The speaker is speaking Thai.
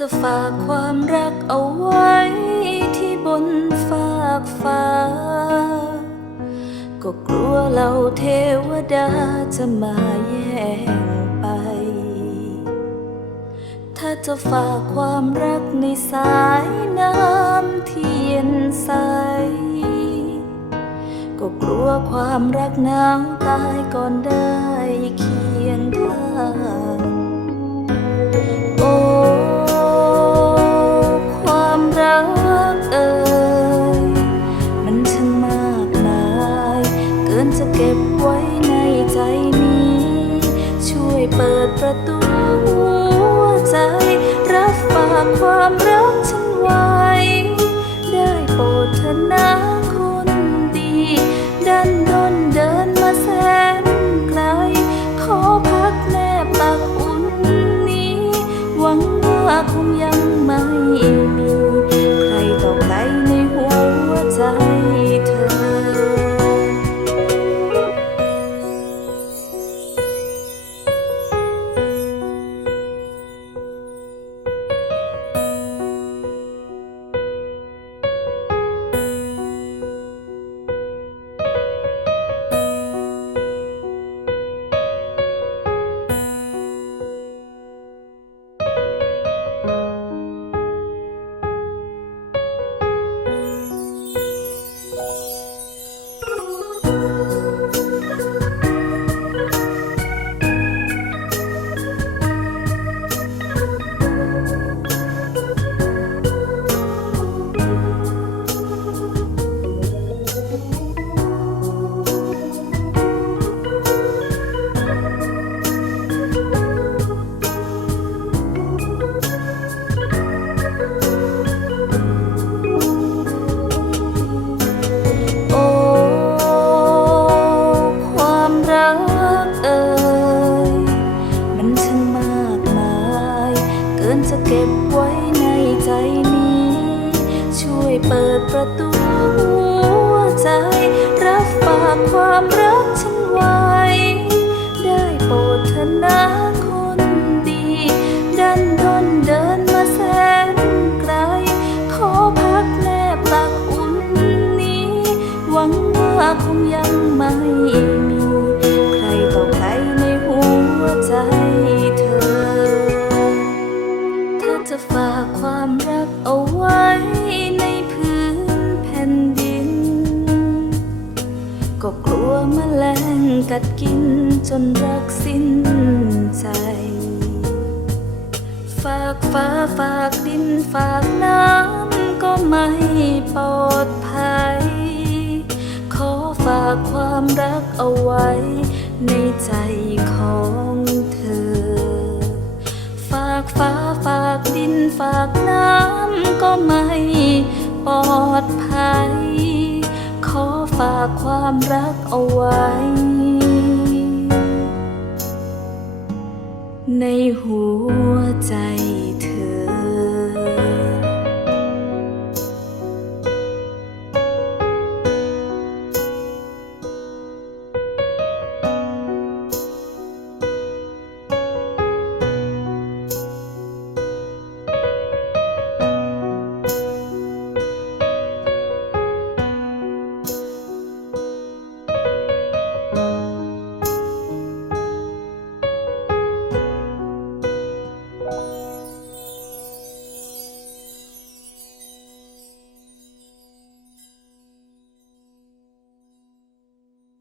จะฝากความรักเอาไว้ที่บนฟากฟ้า ก็กลัวเราเทวดาจะมาแย่งไป ถ้าจะฝากความรักในสายน้ำที่เย็นใส ก็กลัวความรักหนาวตายก่อนได้เคียงข้าง เก็บไว้ในใจนี้ ช่วยเปิดประตูหัวใจ รับฝากความรักฉันไว้ ได้โปรดเถอะนะคนดี ดันดนเดินมาแสนไกล ขอพักแน นจะเก็บไว้ในใจนี้ ช่วยเปิดประตูหัวใจ รับฝากความรักฉันไว้ ได้โปรดเถอะนะ กัดกินจนรักสิ้นใจ ฝากฟ้าฝากดินฝากน้ำก็ไม่ปลอดภัย ขอฝากความรักเอาไว้ ในใจของเธอ ฝากฟ้าฝากดินฝากน้ำก็ไม่ปลอดภัย ขอฝากความรักเอาไว้ ในหัวใจ